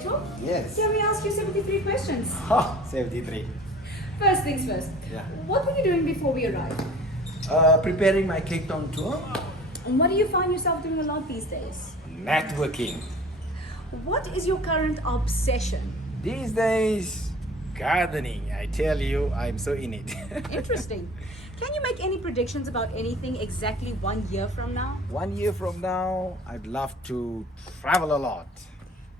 settled? Yes. Can we ask you 73 questions? Ha, 73. First things first. Yeah. What were you doing before we arrived? Preparing my Cape Town tour. And what do you find yourself doing a lot these days? Networking. What is your current obsession? These days, gardening. I tell you, I'm so in it. Interesting. Can you make any predictions about anything exactly 1 year from now? 1 year from now, I'd love to travel a lot.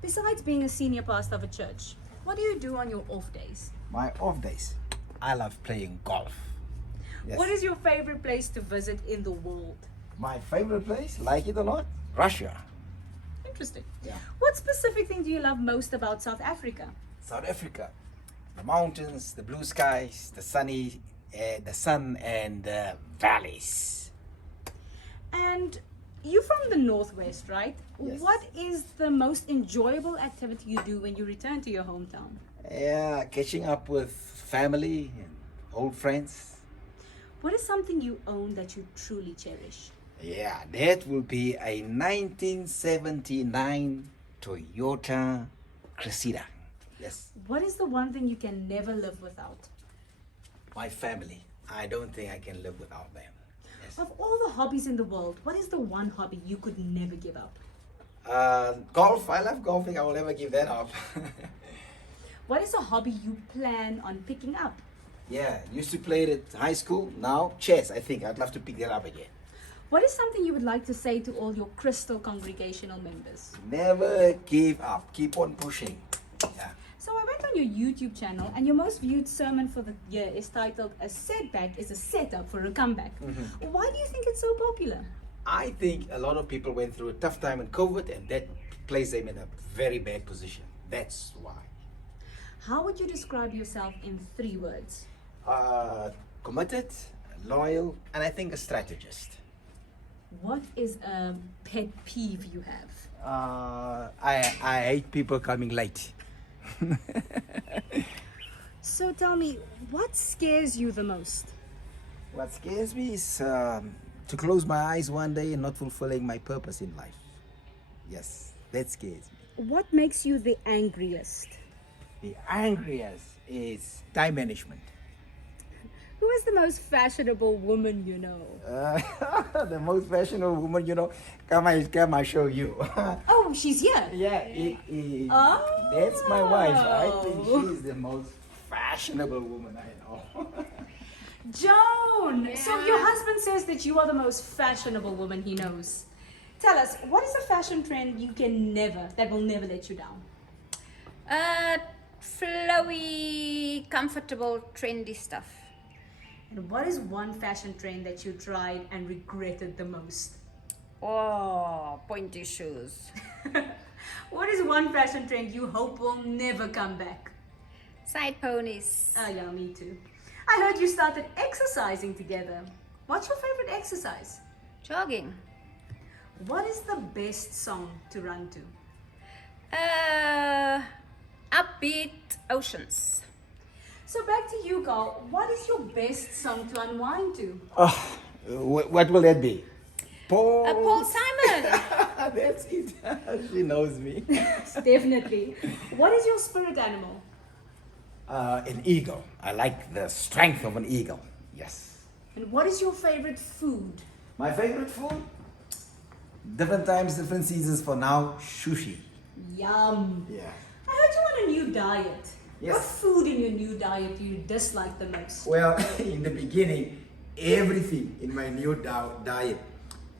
Besides being a senior pastor of a church, what do you do on your off days? My off days, I love playing golf. Yes. What is your favorite place to visit in the world? My favorite place, like it or not, Russia. Interesting. Yeah. What specific thing do you love most about South Africa? South Africa, the mountains, the blue skies, the sun and the valleys. And you're from the Northwest, right? Yes. What is the most enjoyable activity you do when you return to your hometown? Yeah, catching up with family and old friends. What is something you own that you truly cherish? Yeah, that will be a 1979 Toyota Cressida. Yes. What is the one thing you can never live without? My family. I don't think I can live without them. Yes. Of all the hobbies in the world, what is the one hobby you could never give up? Golf. I love golfing. I will never give that up. What is a hobby you plan on picking up? Yeah, used to play it at high school. Now chess. I think I'd love to pick that up again. What is something you would like to say to all your Crystal congregational members? Never give up. Keep on pushing. Yeah. So I went on your YouTube channel and your most viewed sermon for the year is titled "A Setback is a Setup for a Comeback." Why do you think it's so popular? I think a lot of people went through a tough time in COVID and that placed them in a very bad position. That's why. How would you describe yourself in 3 words? Committed, loyal, and I think a strategist. What is a pet peeve you have? I hate people coming late. So tell me, what scares you the most? What scares me is to close my eyes one day and not fulfilling my purpose in life. Yes, that scares me. What makes you the angriest? The angriest is time management. Who is the most fashionable woman you know? The most fashionable woman, you know. Come, I show you. Oh, she's here. Yeah, it is. Oh. That's my wife. I think she's the most fashionable woman I know. Joan! So your husband says that you are the most fashionable woman he knows. Tell us, what is a fashion trend that will never let you down? Flowy, comfortable, trendy stuff. And what is one fashion trend that you tried and regretted the most? Oh, pointy shoes. What is one fashion trend you hope will never come back? Side ponies. Oh yeah, me too. I heard you started exercising together. What's your favorite exercise? Jogging. What is the best song to run to? Upbeat oceans. So back to you, Carl. What is your best song to unwind to? What will that be? Paul. Paul Simon. That's it. She knows me. Definitely. What is your spirit animal? An eagle. I like the strength of an eagle. Yes. And what is your favorite food? My favorite food? Different times, different seasons. For now, sushi. Yum. Yeah. I heard you on a new diet. Yes. What food in your new diet do you dislike the most? Well, in the beginning, everything in my new diet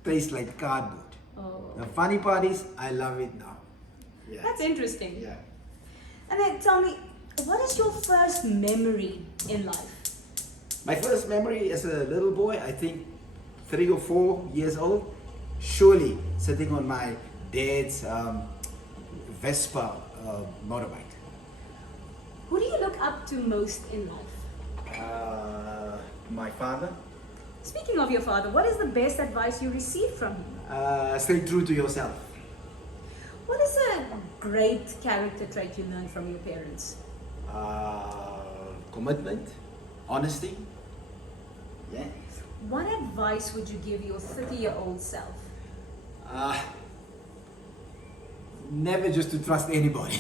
tastes like cardboard. Oh. The funny part is, I love it now. Yeah. That's interesting. Yeah. And then tell me, what is your first memory in life? My first memory as a little boy, I think 3 or 4 years old, surely sitting on my dad's Vespa motorbike. Who do you look up to most in life? My father. Speaking of your father, what is the best advice you received from him? Stay true to yourself. What is a great character trait you learned from your parents? Commitment, honesty. Yes. What advice would you give your 30-year-old self? never just to trust anybody.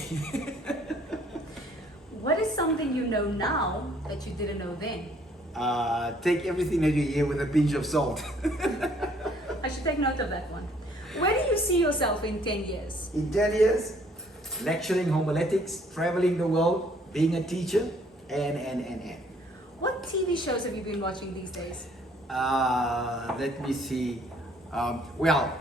What is something you know now that you didn't know then? Take everything that you hear with a pinch of salt. I should take note of that one. Where do you see yourself in 10 years? In 10 years, lecturing homiletics, traveling the world, being a teacher, and. What TV shows have you been watching these days? Let me see. Well,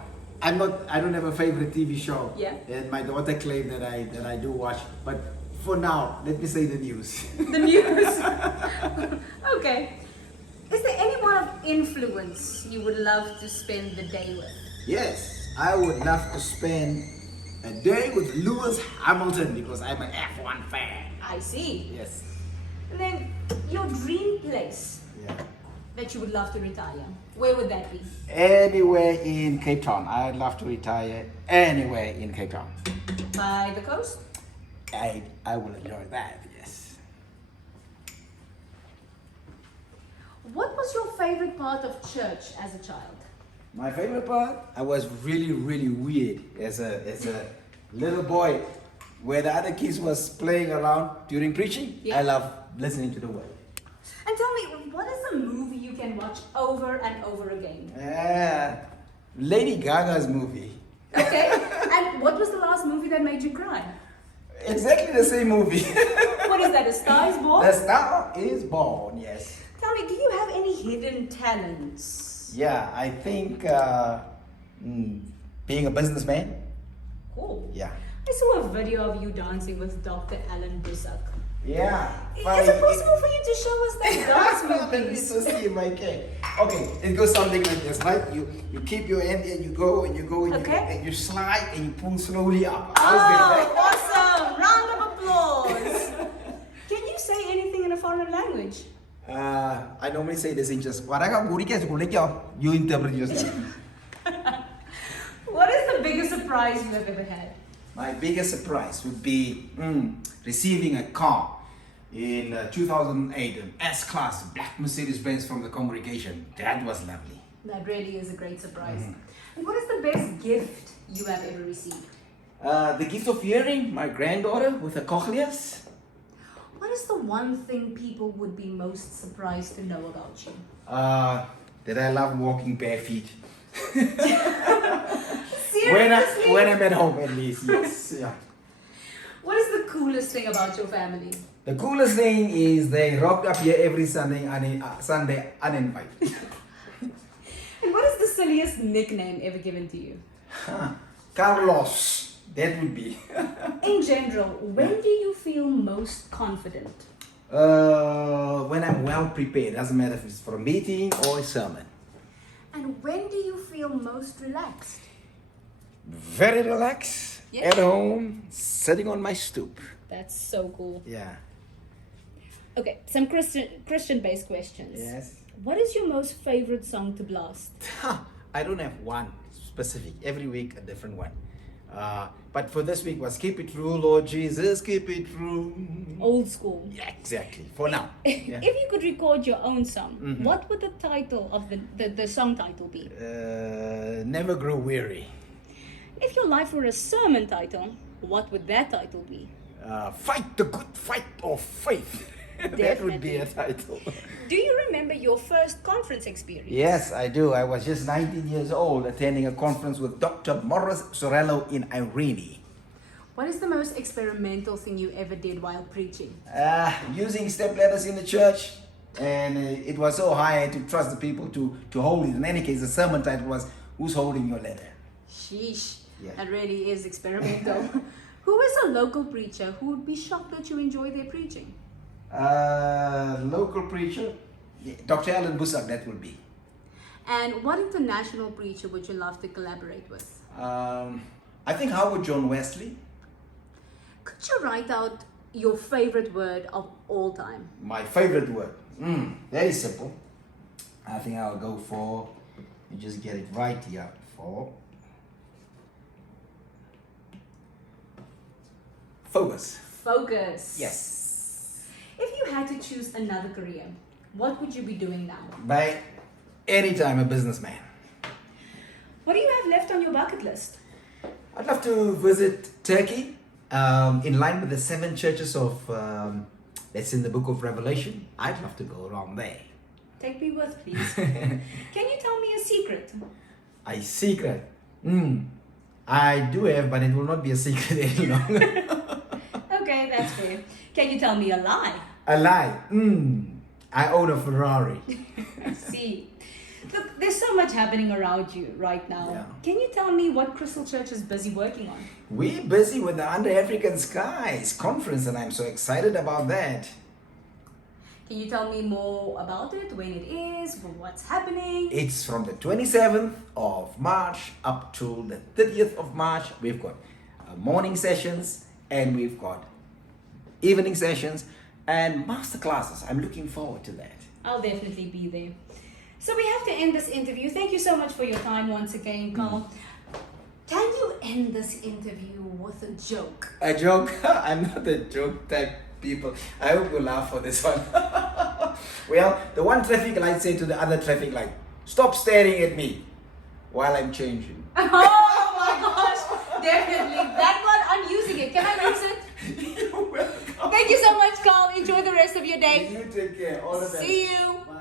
I don't have a favorite TV show. Yeah. And my daughter claimed that I do watch, but for now, let me say the news. The news. Okay. Is there anyone of influence you would love to spend the day with? Yes, I would love to spend a day with Lewis Hamilton because I'm an F1 fan. I see. Yes. And then your dream place Yeah. that you would love to retire, where would that be? Anywhere in Cape Town. I'd love to retire anywhere in Cape Town. By the coast? I will enjoy that, yes. What was your favorite part of church as a child? My favorite part, I was really, really weird as a little boy. Where the other kids was playing around during preaching, Yeah. I love listening to the word. And tell me, what is a movie you can watch over and over again? Lady Gaga's movie. Okay. And what was the last movie that made you cry? Exactly the same movie. What is that, A Star is Born? The Star is Born, yes. Tell me, do you have any hidden talents? Yeah, I think being a businessman. Cool. Yeah. I saw a video of you dancing with Dr. Alan Bussack. Yeah. Is it possible for you to show us that dance Let me movement? just see if I can. Okay, it goes something like this, right? You keep your hand and you go and you go and, Okay. you slide and you pull slowly up. Oh, How's that? awesome! Round of applause. Can you say anything in a foreign language? I normally say this in just you interpret yourself. What is the biggest surprise you have ever had? My biggest surprise would be receiving a car in 2008, an S-Class black Mercedes-Benz from the congregation. That was lovely. That really is a great surprise. And what is the best gift you have ever received? The gift of hearing, my granddaughter with the cochlears. What is the one thing people would be most surprised to know about you? That I love walking bare feet. Seriously? When I'm at home, at least, yes. Yeah. What is the coolest thing about your family? The coolest thing is they rock up here every Sunday uninvited. And what is the silliest nickname ever given to you? Carlos, that would be. In general, when do you feel most confident? When I'm well prepared, doesn't matter if it's for a meeting or a sermon. And when do you feel most relaxed? Very relaxed, Yes. at home, sitting on my stoop. That's so cool. Yeah. Okay, some Christian-based questions. Yes. What is your most favorite song to blast? I don't have one specific. Every week a different one. But for this week was Keep It True, Lord Jesus, Keep It True. Old school. Yeah, exactly. For now. Yeah. If you could record your own song, what would the title of the song title be? Never Grow Weary. If your life were a sermon title, what would that title be? Fight the good fight of faith. That would be a title. Do you remember your first conference experience? Yes, I do. I was just 19 years old attending a conference with Dr. Morris Sorello in Irene. What is the most experimental thing you ever did while preaching? Using step ladders in the church. And it was so high I had to trust the people to hold it. In any case, the sermon title was, Who's Holding Your Ladder? Sheesh, Yeah. that really is experimental. Who is a local preacher who would be shocked that you enjoy their preaching? Local preacher, Dr. Alan Bussack, that would be. And what international preacher would you love to collaborate with? I think Howard John Wesley. Could you write out your favorite word of all time? My favorite word. Very simple. I think I'll go for, you just get it right here, for focus. Focus. Yes. If you had to choose another career, what would you be doing now? By any time a businessman. What do you have left on your bucket list? I'd love to visit Turkey, in line with the 7 churches of that's in the book of Revelation. I'd love to go around there. Take me with, please. Can you tell me a secret? A secret? I do have, but it will not be a secret any longer. Okay, that's fair. Can you tell me a lie? A lie? I own a Ferrari. See, look, there's so much happening around you right now. Yeah. Can you tell me what Crystal Church is busy working on? We're busy with the Under African Skies conference, and I'm so excited about that. Can you tell me more about it, when it is, what's happening? It's from the 27th of March up to the 30th of March. We've got morning sessions, and we've got evening sessions and master classes. I'm looking forward to that. I'll definitely be there. So we have to end this interview. Thank you so much for your time once again, Carl. Can you end this interview with a joke? A joke? I'm not a joke type people. I hope you laugh for this one. Well, the one traffic light said to the other traffic light, "Stop staring at me while I'm changing." Oh my gosh, definitely. That one, I'm using it. Can I use it? You're welcome. Thank you so much, Carl. Enjoy the rest of your day. You take care. All the best. See you. Bye.